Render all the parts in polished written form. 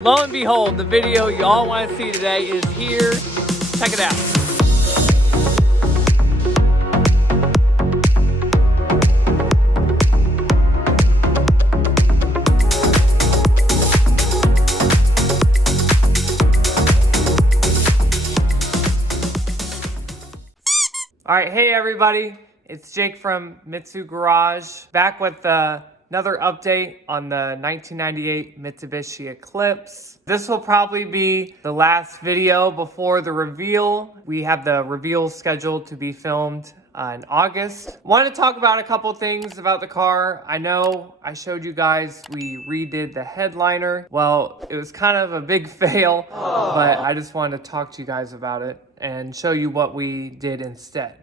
Lo and behold, the video you all want to see today is here. Check it out. All right, hey everybody, it's Jake from Mitzu Garage, back with another update on the 1998 Mitsubishi Eclipse. This will probably be the last video before the reveal. We have the reveal scheduled to be filmed in August. Wanted to talk about a couple things about the car. I know I showed you guys we redid the headliner. Well, it was kind of a big fail, but I just wanted to talk to you guys about it and show you what we did instead.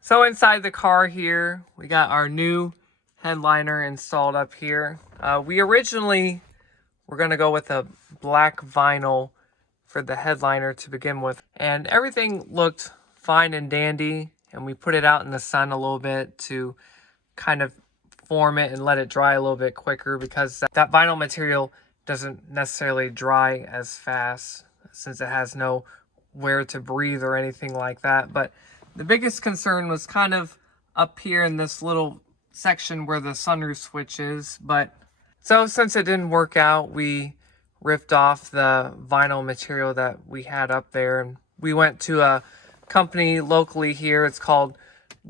So inside the car here, we got our new headliner installed up here. We originally were going to go with a black vinyl for the headliner to begin with, and everything looked fine and dandy, and we put it out in the sun a little bit to kind of form it and let it dry a little bit quicker, because that vinyl material doesn't necessarily dry as fast since it has nowhere to breathe or anything like that. But the biggest concern was kind of up here in this little section where the sunroof switch is. But so since it didn't work out, we ripped off the vinyl material that we had up there, and we went to a company locally here. It's called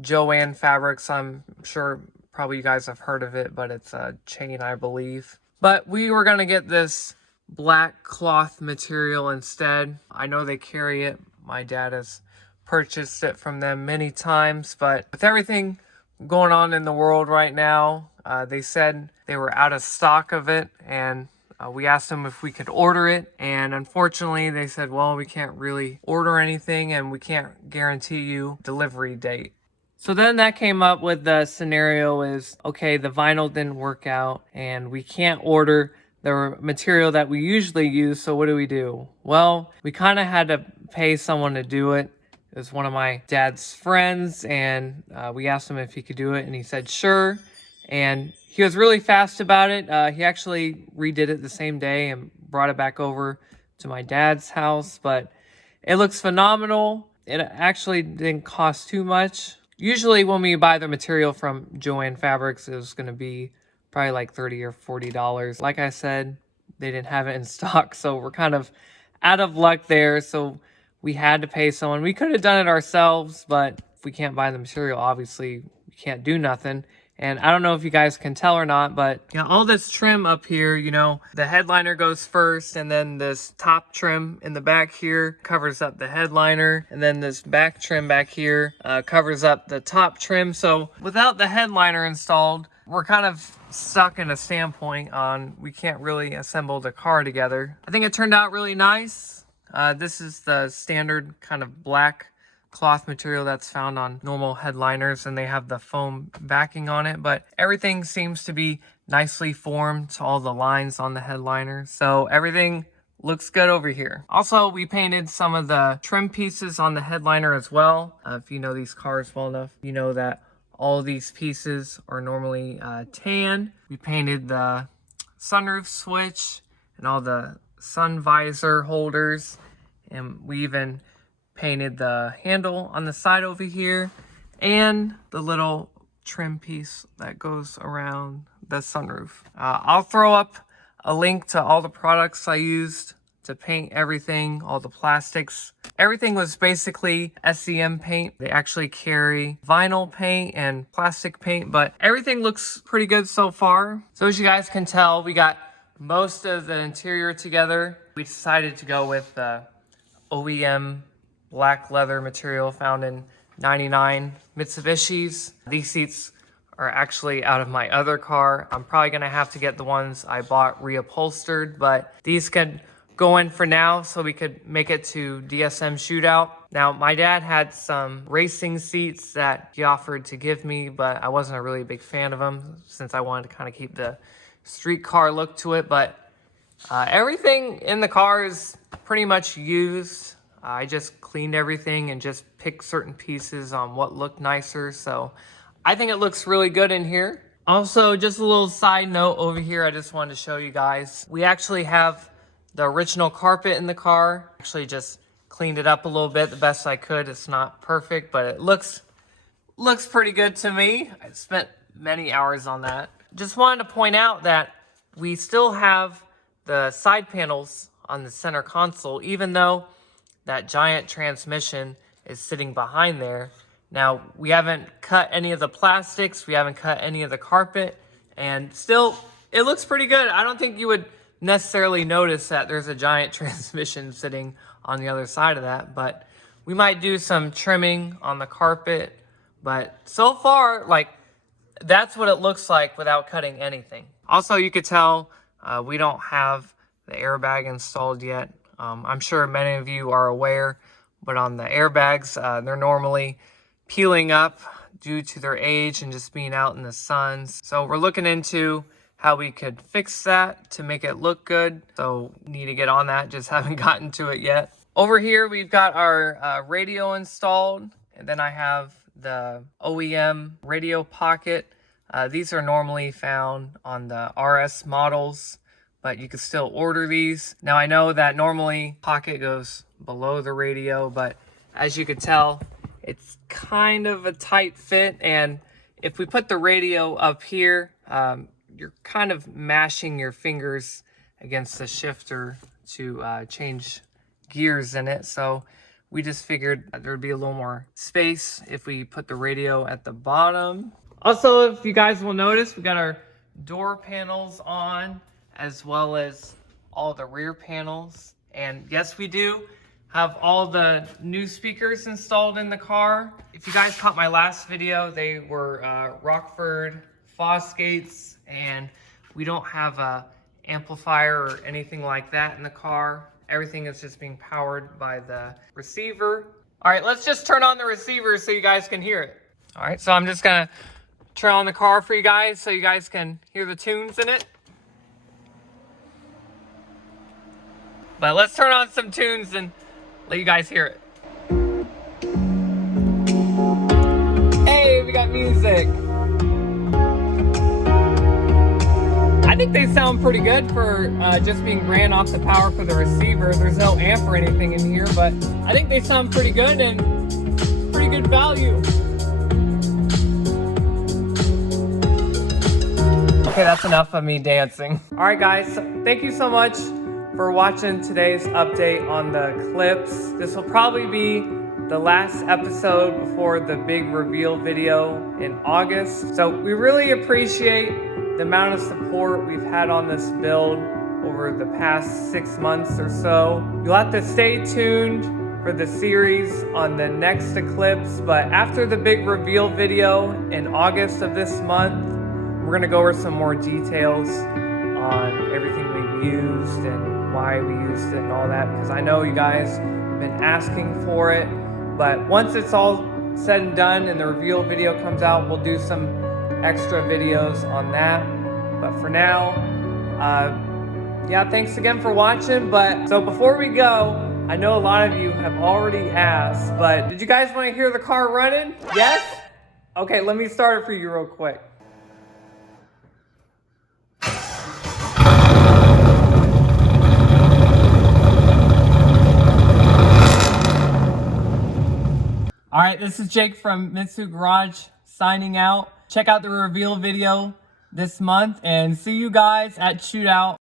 Joanne Fabrics. I'm sure probably you guys have heard of it, but it's a chain, I believe. But we were going to get this black cloth material instead. I know they carry it. My dad has purchased it from them many times, but with everything going on in the world right now, they said they were out of stock of it, and we asked them if we could order it, and unfortunately they said, well, we can't really order anything and we can't guarantee you delivery date. So then that came up with the scenario is, okay, the vinyl didn't work out and we can't order the material that we usually use, so what do? Well, we kind of had to pay someone to do it. It was one of my dad's friends, and we asked him if he could do it, and he said sure. And he was really fast about it. He actually redid it the same day and brought it back over to my dad's house. But it looks phenomenal. It actually didn't cost too much. Usually when we buy the material from Joanne Fabrics, it was going to be probably like $30 or $40. Like I said, they didn't have it in stock, so we're kind of out of luck there. So we had to pay someone. We could have done it ourselves, but if we can't buy the material, obviously we can't do nothing. And I don't know if you guys can tell or not, but you know, all this trim up here, you know, the headliner goes first, and then this top trim in the back here covers up the headliner, and then this back trim back here covers up the top trim. So without the headliner installed, we're kind of stuck in a standpoint on we can't really assemble the car together. I think it turned out really nice. This is the standard kind of black cloth material that's found on normal headliners, and they have the foam backing on it, but everything seems to be nicely formed to all the lines on the headliner, so everything looks good over here. Also, we painted some of the trim pieces on the headliner as well. If you know these cars well enough, you know that all of these pieces are normally tan. We painted the sunroof switch and all the sun visor holders, and we even painted the handle on the side over here and the little trim piece that goes around the sunroof. I'll throw up a link to all the products I used to paint everything, all the plastics. Everything was basically SEM paint. They actually carry vinyl paint and plastic paint, but everything looks pretty good so far. So as you guys can tell, we got most of the interior together. We decided to go with the OEM black leather material found in 99 Mitsubishis. These seats are actually out of my other car. I'm probably gonna have to get the ones I bought reupholstered, but these can go in for now so we could make it to DSM Shootout. Now, my dad had some racing seats that he offered to give me, but I wasn't a really big fan of them since I wanted to kind of keep the street car look to it. But everything in the car is pretty much used. I just cleaned everything and just picked certain pieces on what looked nicer. So I think it looks really good in here. Also, just a little side note over here, I just wanted to show you guys. We actually have the original carpet in the car. Actually just cleaned it up a little bit the best I could. It's not perfect, but it looks pretty good to me. I spent many hours on that. Just wanted to point out that we still have the side panels on the center console, even though that giant transmission is sitting behind there. Now, we haven't cut any of the plastics, we haven't cut any of the carpet, and still, it looks pretty good. I don't think you would necessarily notice that there's a giant transmission sitting on the other side of that, but we might do some trimming on the carpet. But so far, like, that's what it looks like without cutting anything. Also, you could tell we don't have the airbag installed yet. I'm sure many of you are aware, but on the airbags, they're normally peeling up due to their age and just being out in the sun. So we're looking into how we could fix that to make it look good. So need to get on that, just haven't gotten to it yet. Over here, we've got our radio installed, and then I have the OEM radio pocket. These are normally found on the RS models, but you can still order these. Now I know that normally pocket goes below the radio, but as you can tell, it's kind of a tight fit. And if we put the radio up here, you're kind of mashing your fingers against the shifter to change gears in it. So we just figured there'd be a little more space if we put the radio at the bottom. Also, if you guys will notice, we got our door panels on, as well as all the rear panels. And yes, we do have all the new speakers installed in the car. If you guys caught my last video, they were Rockford Fosgates, and we don't have a amplifier or anything like that in the car. Everything is just being powered by the receiver. All right, let's just turn on the receiver so you guys can hear it. All right, so I'm just gonna turn on the car for you guys so you guys can hear the tunes in it. But let's turn on some tunes and let you guys hear it. Hey, we got music. I think they sound pretty good for just being ran off the power for the receiver. There's no amp or anything in here, but I think they sound pretty good and pretty good value. Okay, that's enough of me dancing. All right, guys, thank you so much for watching today's update on the Eclipse. This will probably be the last episode before the big reveal video in August. So we really appreciate the amount of support we've had on this build over the past 6 months or so. You'll have to stay tuned for the series on the next Eclipse, but after the big reveal video in August of this month, we're gonna go over some more details on everything we've used and why we used it and all that, because I know you guys have been asking for it. But once it's all said and done and the reveal video comes out, we'll do some extra videos on that. But for now, yeah, thanks again for watching. But so before we go, I know a lot of you have already asked, but did you guys want to hear the car running? Yes? Okay, let me start it for you real quick. All right, this is Jake from Mitzu Garage signing out. Check out the reveal video this month and see you guys at Shootout.